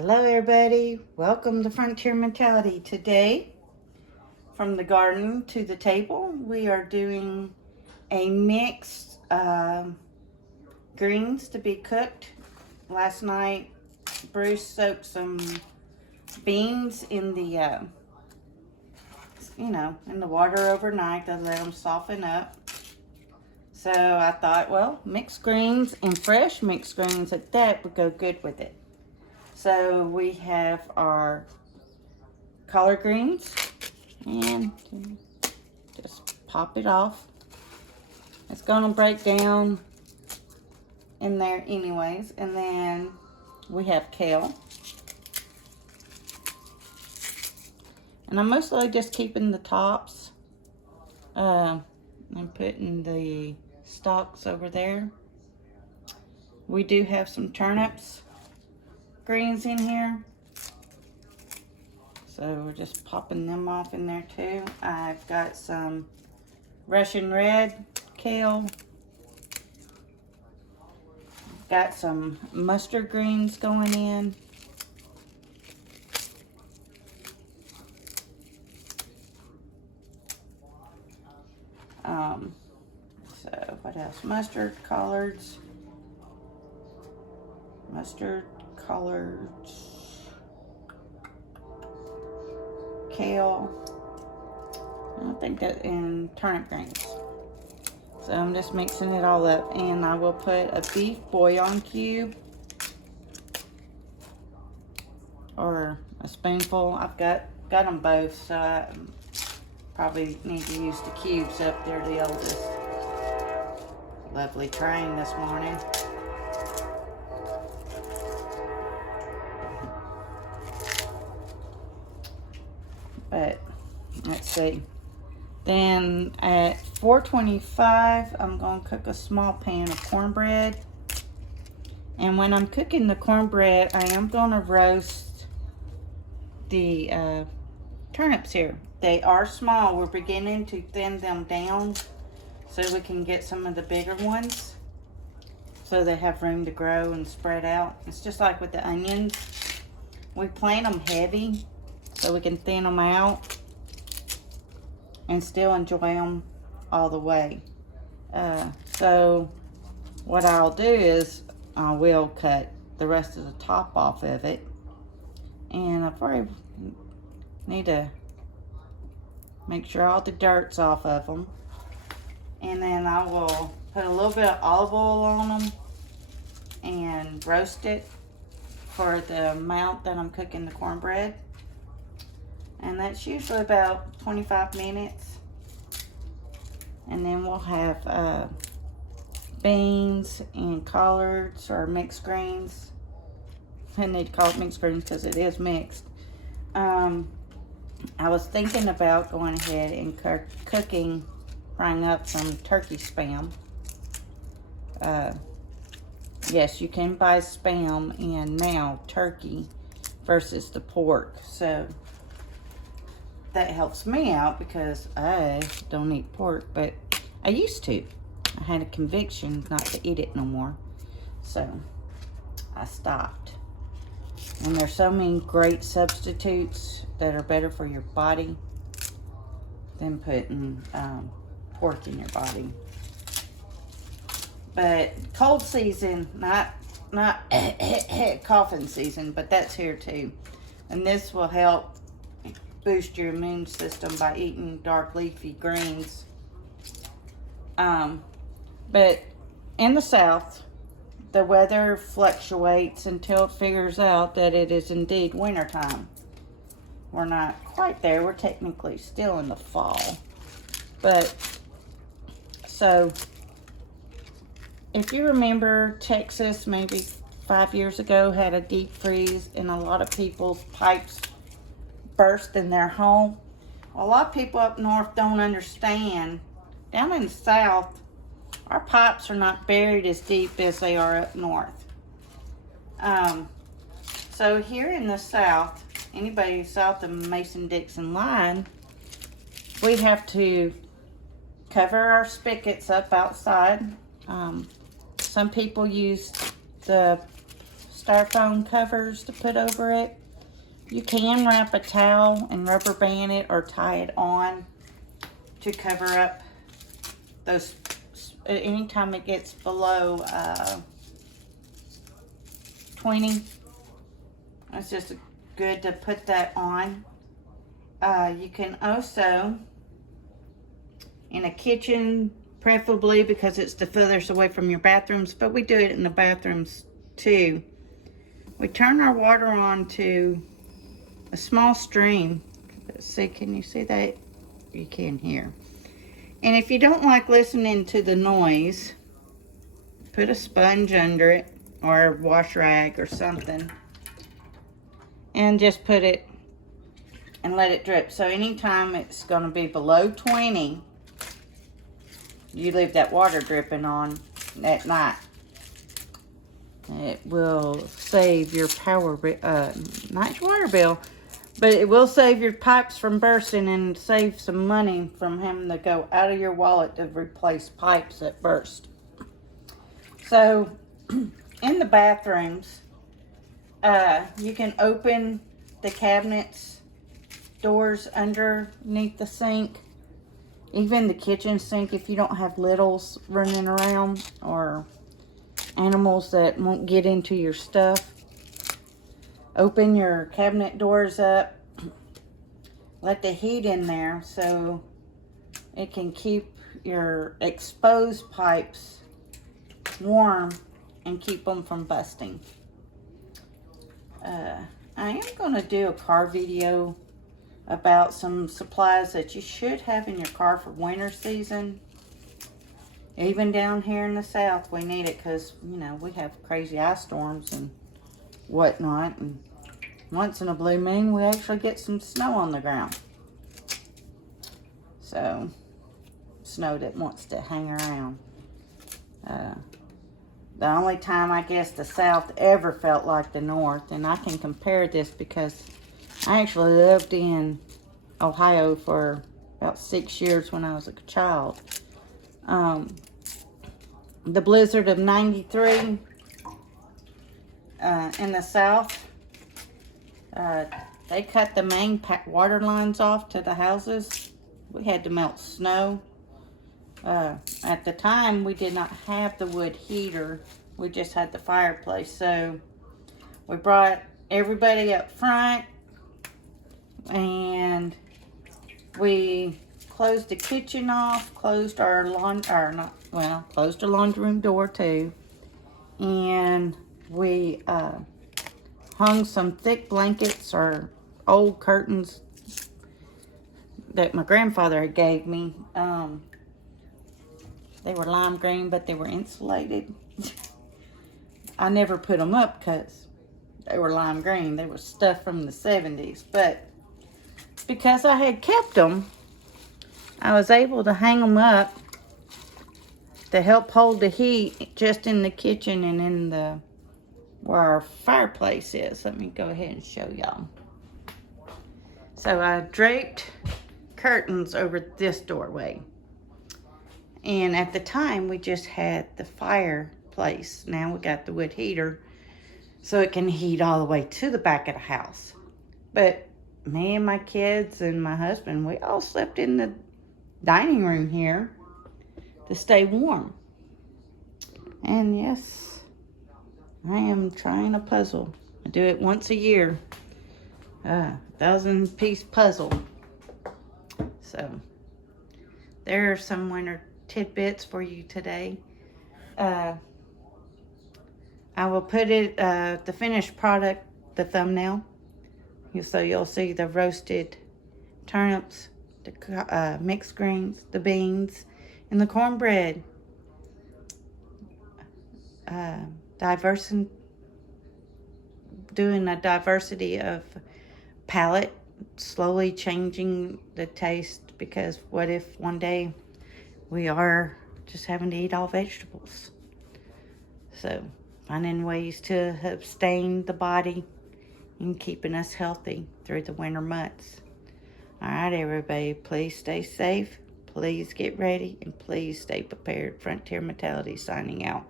Hello everybody, welcome to Frontier Mentality. Today, from the garden to the table, we are doing a mixed greens to be cooked. Last night, Bruce soaked some beans in the, in the water overnight to let them soften up. So I thought, well, mixed greens and fresh mixed greens at that would go good with it. So we have our collard greens and just pop it off. It's gonna break down in there anyways. And then we have kale. And I'm mostly just keeping the tops. I'm putting the stalks over there. We do have some turnips greens in here. So we're just popping them off in there too. I've got some Russian red kale. Got some mustard greens going in. So what else? Mustard, collards, kale, I think that, and turnip greens. So I'm just mixing it all up, and I will put a beef bouillon cube or a spoonful. I've got them both, so I probably need to use the cubes up there. The oldest lovely train this morning. But let's see. Then at 425, I'm going to cook a small pan of cornbread. And when I'm cooking the cornbread, I am going to roast the turnips here. They are small. We're beginning to thin them down so we can get some of the bigger ones, so they have room to grow and spread out. It's just like with the onions. We plant them heavy so we can thin them out and still enjoy them all the way. So what I'll do is I will cut the rest of the top off of it, and I probably need to make sure all the dirt's off of them, and then I will put a little bit of olive oil on them and roast it for the amount that I'm cooking the cornbread. And that's usually about 25 minutes. And then we'll have beans and collards or mixed greens. I need to call it mixed greens because it is mixed. I was thinking about going ahead and frying up some turkey spam. Yes, you can buy spam in now, turkey versus the pork. So that helps me out because I don't eat pork, but I used to. I had a conviction not to eat it no more, so I stopped. And there's so many great substitutes that are better for your body than putting pork in your body. But cold season, not coughing season, but that's here too. And this will help boost your immune system by eating dark leafy greens. But in the South, the weather fluctuates until it figures out that it is indeed wintertime. We're not quite there. We're technically still in the fall. But, so, if you remember, Texas maybe 5 years ago had a deep freeze and a lot of people's pipes burst in their home. A lot of people up north don't understand. Down in the South, our pipes are not buried as deep as they are up north. So here in the South, anybody south of Mason-Dixon line, we have to cover our spigots up outside. Some people use the styrofoam covers to put over it. You can wrap a towel and rubber band it or tie it on to cover up those anytime it gets below 20. It's just good to put that on. You can also, in a kitchen, preferably because it's the furthest away from your bathrooms, but we do it in the bathrooms too. We turn our water on to a small stream. Let's see, can you see that? You can hear. And if you don't like listening to the noise, put a sponge under it or a wash rag or something. And just put it and let it drip. So anytime it's going to be below 20, you leave that water dripping on at night. It will save your not your water bill, but it will save your pipes from bursting and save some money from having to go out of your wallet to replace pipes that burst. So in the bathrooms, you can open the cabinets doors underneath the sink, even the kitchen sink if you don't have littles running around or animals that won't get into your stuff. Open your cabinet doors up, let the heat in there so it can keep your exposed pipes warm and keep them from busting. I am going to do a car video about some supplies that you should have in your car for winter season. Even down here in the south, we need it because, you know, we have crazy ice storms and whatnot. And once in a blue moon, we actually get some snow on the ground. So, snow that wants to hang around. The only time I guess the South ever felt like the North, and I can compare this because I actually lived in Ohio for about 6 years when I was a child. The blizzard of 93 in the South, they cut the main water lines off to the houses. We had to melt snow. At the time, we did not have the wood heater. We just had the fireplace. So we brought everybody up front and we closed the kitchen off, closed our closed our laundry room door too. And we hung some thick blankets or old curtains that my grandfather gave me. They were lime green, but they were insulated. I never put them up because they were lime green. They were stuff from the 70s. But because I had kept them, I was able to hang them up to help hold the heat just in the kitchen and in the where our fireplace is. Let me go ahead and show y'all. So I draped curtains over this doorway. And at the time, we just had the fireplace. Now we got the wood heater, so it can heat all the way to the back of the house. But me and my kids and my husband, we all slept in the dining room here to stay warm. And yes, I am trying a puzzle. I do it once a year. 1,000-piece puzzle. So there are some winter tidbits for you today. I will put it the finished product, the thumbnail, so you'll see the roasted turnips, the mixed greens, the beans, and the cornbread. Doing a diversity of palate, slowly changing the taste, because what if one day we are just having to eat all vegetables? So finding ways to abstain the body and keeping us healthy through the winter months. All right, everybody, please stay safe, please get ready, and please stay prepared. Frontier Mentality signing out.